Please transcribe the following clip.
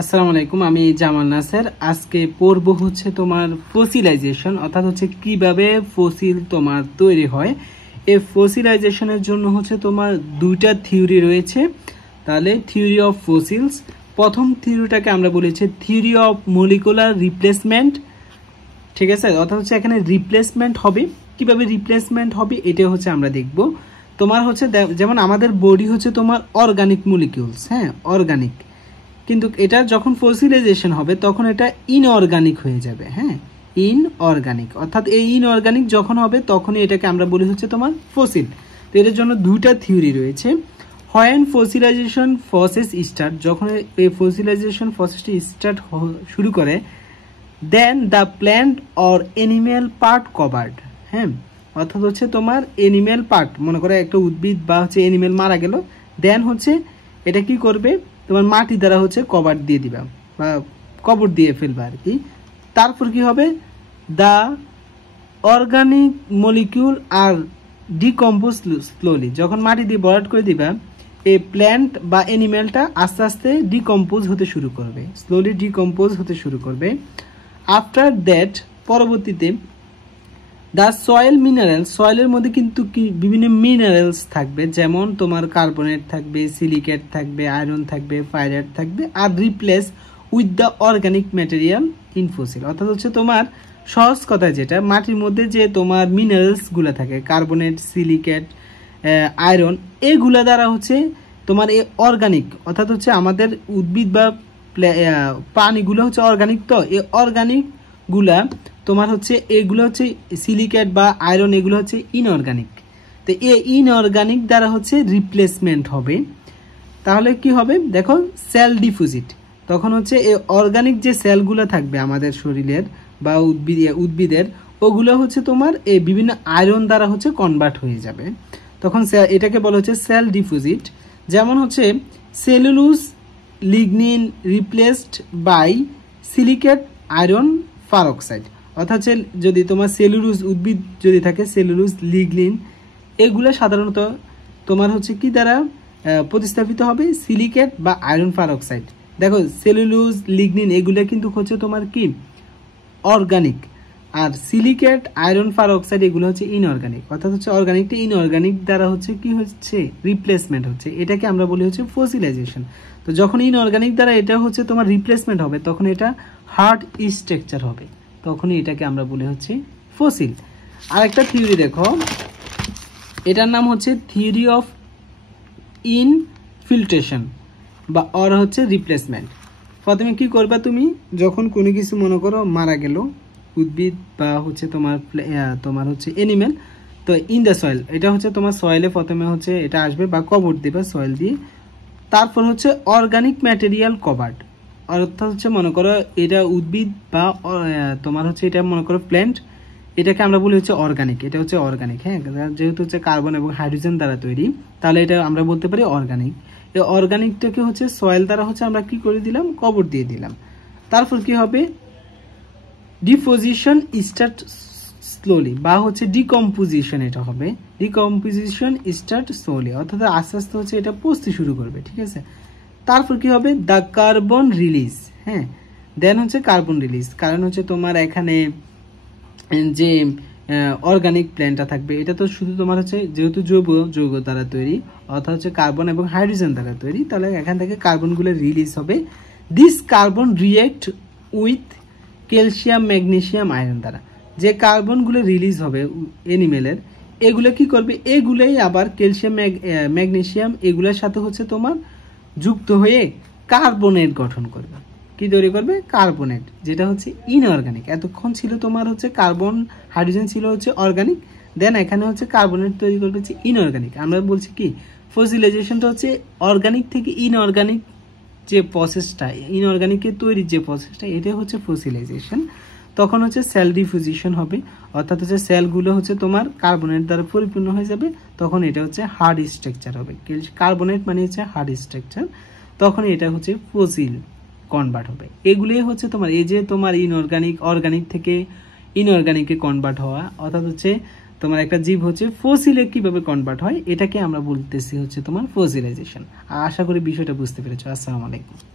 আসসালামু আলাইকুম, আমি জামাল নাসের। আজকে পড়ব হচ্ছে তোমার ফসিলাইজেশন, অর্থাৎ হচ্ছে কিভাবে ফসিল তোমার তৈরি হয়। এই ফসিলাইজেশনের জন্য হচ্ছে তোমার দুইটা থিওরি রয়েছে। তাহলে থিওরি অফ ফসিলস, প্রথম থিওরিটাকে আমরা বলেছি থিওরি অফ মলিকুলার রিপ্লেসমেন্ট। ঠিক আছে, অর্থাৎ হচ্ছে এখানে রিপ্লেসমেন্ট হবে। কিভাবে রিপ্লেসমেন্ট হবে এটা হচ্ছে আমরা দেখব। তোমার হচ্ছে যেমন আমাদের বডি হচ্ছে তোমার অর্গানিক মলিকিউলস, হ্যাঁ অর্গানিক, কিন্তু এটা যখন ফসিলাইজেশন হবে তখন এটা ইনঅর্গানিক হয়ে যাবে। হ্যাঁ, ইনঅর্গানিক, অর্থাৎ এই ইনঅর্গানিক যখন হবে তখনই এটাকে আমরা বলি হচ্ছে তোমার ফসিল। তো এটার জন্য দুইটা থিওরি রয়েছে। হোয়েন ফসিলাইজেশন প্রসেস স্টার্ট, যখন এই ফসিলাইজেশন প্রসেসটি স্টার্ট শুরু করে, then the plant or animal part covered. হ্যাঁ, অর্থাৎ হচ্ছে তোমার এনিম্যাল পার্ট, মনে করো একটা উদ্ভিদ বা হচ্ছে এনিম্যাল মারা গেল, দেন হচ্ছে এটা কি করবে, তোমার মাটি দ্বারা হচ্ছে কভার দিয়ে দিবা বা কবর দিয়ে ফেলবা আর কি। তারপর কি হবে, the organic molecule are decompose slowly. যখন মাটি দিয়ে ভরাট করে দিবা, এই প্ল্যান্ট বা অ্যানিমেলটা আস্তে আস্তে ডিকম্পোজ হতে শুরু করবে, স্লোলি ডিকম্পোজ হতে শুরু করবে। আফটার দ্যাট, পরবর্তীতে দ্য সয়েল মিনারেলস, সয়েলের মধ্যে কিন্তু কি বিভিন্ন মিনারেলস থাকবে, যেমন তোমার কার্বনেট থাকবে, সিলিকেট থাকবে, আয়রন থাকবে, ফাইরাইট থাকবে, আর replace with the organic material in fossil. অর্থাৎ হচ্ছে তোমার সহজ কথায় যেটা, মাটির মধ্যে যে তোমার মিনারেলসগুলো থাকে, কার্বনেট, সিলিকেট, আয়রন, এগুলা দ্বারা হচ্ছে তোমার এই অর্গানিক, অর্থাৎ হচ্ছে আমাদের উদ্ভিদ বা প্রাণীগুলো হচ্ছে অর্গানিক। তো এই অর্গানিকগুলা তোমার হচ্ছে এগুলো হচ্ছে সিলিকেট বা আয়রন, এগুলো হচ্ছে ইনঅর্গানিক। তো এই ইনঅর্গানিক দ্বারা হচ্ছে রিপ্লেসমেন্ট হবে। তাহলে কি হবে দেখো, সেল ডিপোজিট। তখন হচ্ছে এই অর্গানিক যে সেলগুলো থাকবে আমাদের শরীরের বা উদ্ভিদের, ওগুলো হচ্ছে তোমার এই বিভিন্ন আয়রন দ্বারা হচ্ছে কনভার্ট হয়ে যাবে। তখন এটাকে বলা হচ্ছে সেল ডিপোজিট। যেমন হচ্ছে cellulose lignin replaced by silicate iron peroxide. অর্থাৎ যদি তোমার সেলুলোজ উদ্ভিদ যদি থাকে, সেলুলোজ লিগনিন, এগুলো সাধারণত তোমার হচ্ছে কি দ্বারা প্রতিস্থাপিত হবে, সিলিকেট বা আয়রন পারঅক্সাইড। দেখো সেলুলোজ লিগনিন এগুলো কিন্তু হচ্ছে তোমার কি অর্গানিক, আর সিলিকেট আয়রন পারঅক্সাইড এগুলো হচ্ছে ইনঅর্গানিক। অর্থাৎ হচ্ছে অর্গানিকটা ইনঅর্গানিক দ্বারা হচ্ছে কি হচ্ছে রিপ্লেসমেন্ট হচ্ছে, এটাকে আমরা বলি হচ্ছে ফসিলাইজেশন। তো যখন ইনঅর্গানিক দ্বারা এটা হচ্ছে তোমার রিপ্লেসমেন্ট হবে, তখন এটা হার্ড স্ট্রাকচার হবে, তখনই এটাকে আমরা বলি হচ্ছে ফসিল। আরেকটা থিওরি দেখো, এটার নাম হচ্ছে থিওরি অফ ইনফিল্ট্রেশন বা অর হচ্ছে রিপ্লেসমেন্ট। প্রথমে কি করবা, তুমি যখন কোনো কিছু মনে করো মারা গেল, উদ্ভিদ বা হচ্ছে তোমার হচ্ছে এনিম্যাল, তো ইন দ্য সয়েল, এটা হচ্ছে তোমার সয়েলে প্রথমে হচ্ছে এটা আসবে বা কভার দেবে সয়েল দিয়ে। তারপর হচ্ছে অর্গানিক ম্যাটেরিয়াল কভার্ড, অর্থাৎ হচ্ছে মনে করো এটা উদ্ভিদ বা তোমার হচ্ছে এটা মনে করো প্ল্যান্ট, এটাকে আমরা বলি হচ্ছে অর্গানিক। এটা হচ্ছে অর্গানিক, হ্যাঁ, যেহেতু হচ্ছে কার্বন এবং হাইড্রোজেন দ্বারা তৈরি, তাহলে এটা আমরা বলতে পারি অর্গানিক। এই অর্গানিকটাকে হচ্ছে সয়েল দ্বারা হচ্ছে আমরা কি করে দিলাম, কবর দিয়ে দিলাম। তারপর কি হবে, ডিপোজিশন স্টার্ট স্লোলি বা হচ্ছে ডিকম্পোজিশন, এটা হবে ডিকম্পোজিশন স্টার্ট স্লোলি, অর্থাৎ আস্তে আস্তে হচ্ছে এটা পচতে শুরু করবে। ঠিক আছে, তারপর কি হবে, দ্য কার্বন রিলিজ। হ্যাঁ, দেন হচ্ছে কার্বন রিলিজ, কারণ হচ্ছে তোমার এখানে যে অর্গানিক প্ল্যান্টটা থাকবে, এটা তো শুধু তোমার হচ্ছে যেহেতু যৌগ দ্বারা তৈরি, অর্থাৎ হচ্ছে কার্বন এবং হাইড্রোজেন দ্বারা তৈরি, তাহলে এখান থেকে কার্বনগুলো রিলিজ হবে। This carbon react with calcium, magnesium, iron দ্বারা। যে কার্বনগুলো রিলিজ হবে এনিমেলের, এগুলো কি করবে, এগুলোই আবার ক্যালসিয়াম, ম্যাগনেসিয়াম এগুলোর সাথে হচ্ছে তোমার যুক্ত হয়ে কার্বনেট গঠন করবে। কি তৈরি করবে, কার্বনেট, যেটা হচ্ছে ইনঅর্গানিক। এতক্ষণ ছিল তোমার হচ্ছে কার্বন হাইড্রোজেন ছিল হচ্ছে অর্গানিক, দেন এখানে হচ্ছে কার্বনেট তৈরি করবে হচ্ছে ইনঅর্গানিক। আমরা বলছি কি ফসিলাইজেশনটা হচ্ছে অর্গানিক থেকে ইনঅর্গানিক যে প্রসেসটা, ইনঅর্গানিকের তৈরির যে প্রসেসটা, এটা হচ্ছে ফসিলাইজেশন। তখন হচ্ছে সেল ডিফিউজিশন হবে, অর্থাৎ হচ্ছে সেলগুলো হচ্ছে তোমার কার্বনেট দ্বারা পরিপূর্ণ হয়ে যাবে, তখন এটা হচ্ছে হার্ড স্ট্রাকচার হবে। কার্বনেট মানে হচ্ছে হার্ড স্ট্রাকচার, তখন এটা হচ্ছে ফসিল কনভার্ট হবে। এগুলোই হচ্ছে তোমার এই যে তোমার ইনঅর্গানিক, অর্গানিক থেকে ইনঅর্গানিকে কনভার্ট হওয়া, অর্থাৎ হচ্ছে তোমার একটা জীব হচ্ছে ফসিলে কিভাবে কনভার্ট হয়, এটাকে আমরা বলতেছি হচ্ছে তোমার ফসিলাইজেশন। আশা করি বিষয়টা বুঝতে পেরেছো। আসসালামু আলাইকুম।